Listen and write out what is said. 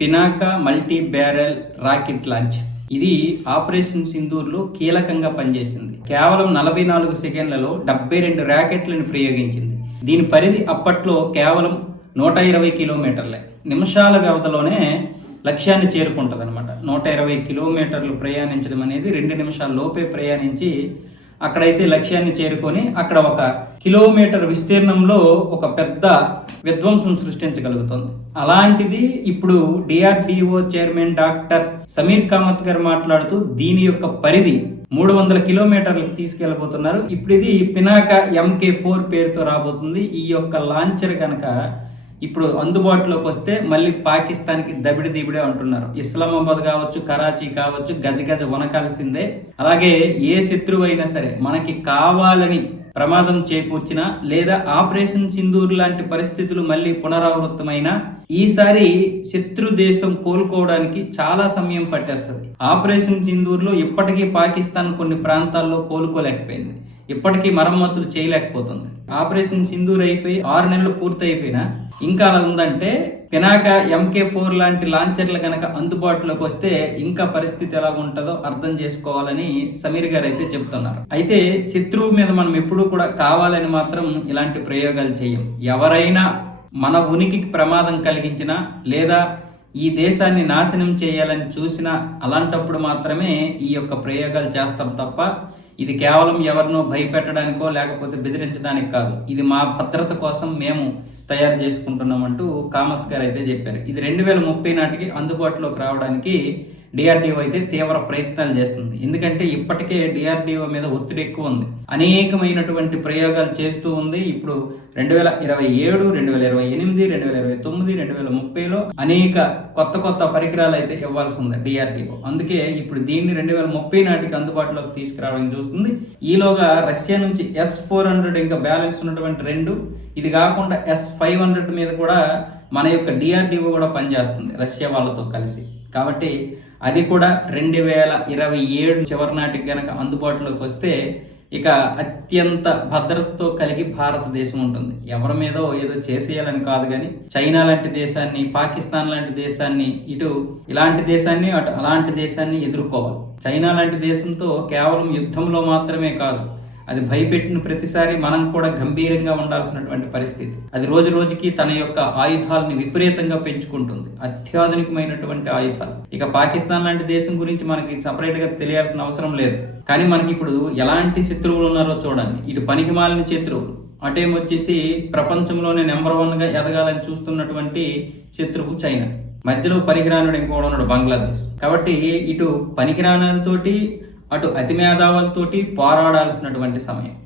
Pinaka multi barrel rocket launch. ఇది operation సింధూర్లో కీలకంగా పనిచేసింది. కేవలం నలభై నాలుగు సెకండ్లలో డెబ్బై రెండు ర్యాకెట్లను ప్రయోగించింది. దీని పరిధి అప్పట్లో కేవలం నూట ఇరవై కిలోమీటర్లే. నిమిషాల వ్యవధిలోనే లక్ష్యాన్ని చేరుకుంటుంది అనమాట నూట ఇరవై కిలోమీటర్లు ప్రయాణించడం అనేది రెండు నిమిషాల లోపే ప్రయాణించి అక్కడైతే లక్ష్యాన్ని చేరుకొని అక్కడ ఒక కిలోమీటర్ విస్తీర్ణంలో ఒక పెద్ద విధ్వంసం సృష్టించగలుగుతుంది. అలాంటిది ఇప్పుడు DRDO chairman doctor Sameer Kamat garu మాట్లాడుతూ దీని యొక్క పరిధి మూడు వందల కిలోమీటర్లకు తీసుకెళ్ళబోతున్నారు ఇప్పుడు ఇది పినాక ఎంకే ఫోర్ పేరుతో రాబోతుంది. ఈ యొక్క లాంచర్ కనుక ఇప్పుడు అందుబాటులోకి వస్తే మళ్ళీ పాకిస్తాన్కి దబిడి దిబిడే అంటున్నారు. ఇస్లామాబాద్ కావచ్చు కరాచీ కావచ్చు గజ గజ వనకాల్సిందే. అలాగే ఏ శత్రువు అయినా సరే మనకి కావాలని ప్రమాదం చేకూర్చిన లేదా ఆపరేషన్ సింధూర్ లాంటి పరిస్థితులు మళ్ళీ పునరావృతమైన ఈసారి శత్రు దేశం కోలుకోవడానికి చాలా సమయం పట్టేస్తుంది. ఆపరేషన్ సింధూర్లో ఇప్పటికీ పాకిస్తాన్ కొన్ని ప్రాంతాల్లో కోలుకోలేకపోయింది. ఇప్పటికీ మరమ్మతులు చేయలేకపోతుంది. ఆపరేషన్ సింధూర్ అయిపోయి ఆరు నెలలు పూర్తి అయిపోయినా ఇంకా అలా ఉందంటే పినాక ఎంకే ఫోర్ లాంటి లాంచర్లు కనుక అందుబాటులోకి వస్తే ఇంకా పరిస్థితి ఎలా ఉంటుందో అర్థం చేసుకోవాలని సమీర్ గారు అయితే చెప్తున్నారు అయితే శత్రువు మీద మనం ఎప్పుడూ కూడా కావాలని మాత్రం ఇలాంటి ప్రయోగాలు చేయం. ఎవరైనా మన ఉనికికి ప్రమాదం కలిగించినా లేదా ఈ దేశాన్ని నాశనం చేయాలని చూసినా అలాంటప్పుడు మాత్రమే ఈ యొక్క ప్రయోగాలు చేస్తాం తప్ప ఇది కేవలం ఎవరినో భయపెట్టడానికో లేకపోతే బెదిరించడానికి కాదు. ఇది మా భద్రత కోసం మేము తయారు చేసుకుంటున్నామంటూ కామత్ గారు అయితే చెప్పారు. ఇది రెండు వేల ముప్పై నాటికి అందుబాటులోకి రావడానికి డిఆర్డిఓ అయితే తీవ్ర ప్రయత్నాలు చేస్తుంది. ఎందుకంటే ఇప్పటికే డిఆర్డిఓ మీద ఒత్తిడి ఎక్కువ ఉంది. అనేకమైనటువంటి ప్రయోగాలు చేస్తూ ఉంది. ఇప్పుడు రెండు వేల ఇరవై ఏడు రెండు వేల ఇరవై ఎనిమిది రెండు వేల ఇరవై తొమ్మిది రెండు వేల ముప్పైలో అనేక కొత్త కొత్త పరికరాలు అయితే ఇవ్వాల్సి ఉంది డిఆర్డిఓ అందుకే ఇప్పుడు దీన్ని రెండు వేల ముప్పై నాటికి అందుబాటులోకి తీసుకురావడానికి చూస్తుంది. ఈలోగా రష్యా నుంచి ఎస్ ఫోర్ హండ్రెడ్ ఇంకా బ్యాలెన్స్ ఉన్నటువంటి రెండు ఇది కాకుండా ఎస్ ఫైవ్ హండ్రెడ్ మీద కూడా మన యొక్క డిఆర్డిఓ కూడా పనిచేస్తుంది రష్యా వాళ్ళతో కలిసి. కాబట్టి అది కూడా రెండు వేల ఇరవై ఏడు చివరి నాటికి గనక అందుబాటులోకి వస్తే ఇక అత్యంత భద్రతతో కలిగి భారతదేశం ఉంటుంది. ఎవరి మీదో ఏదో చేసేయాలని కాదు కానీ చైనా లాంటి దేశాన్ని పాకిస్తాన్ లాంటి దేశాన్ని ఇటు ఇలాంటి దేశాన్ని అటు అలాంటి దేశాన్ని ఎదుర్కోవాలి. చైనా లాంటి దేశంతో కేవలం యుద్ధంలో మాత్రమే కాదు అది భయపెట్టిన ప్రతిసారి మనం కూడా గంభీరంగా ఉండాల్సినటువంటి పరిస్థితి. అది రోజు రోజుకి తన యొక్క ఆయుధాలని విపరీతంగా పెంచుకుంటుంది. అత్యాధునికమైనటువంటి ఆయుధాలు. ఇక పాకిస్తాన్ లాంటి దేశం గురించి మనకి సపరేట్గా తెలియాల్సిన అవసరం లేదు. కానీ మనకి ఇప్పుడు ఎలాంటి శత్రువులు ఉన్నారో చూడండి. ఇటు పనికి మాలిన శత్రువులు. అటేమొచ్చేసి ప్రపంచంలోనే నెంబర్ వన్గా ఎదగాలని చూస్తున్నటువంటి శత్రువు చైనా. మధ్యలో పనికిరానుడు ఇంకోడు ఉన్నాడు బంగ్లాదేశ్. కాబట్టి ఇటు పనికిరానతోటి అటు అతి మేధావులతోటి పోరాడాల్సినటువంటి సమయం.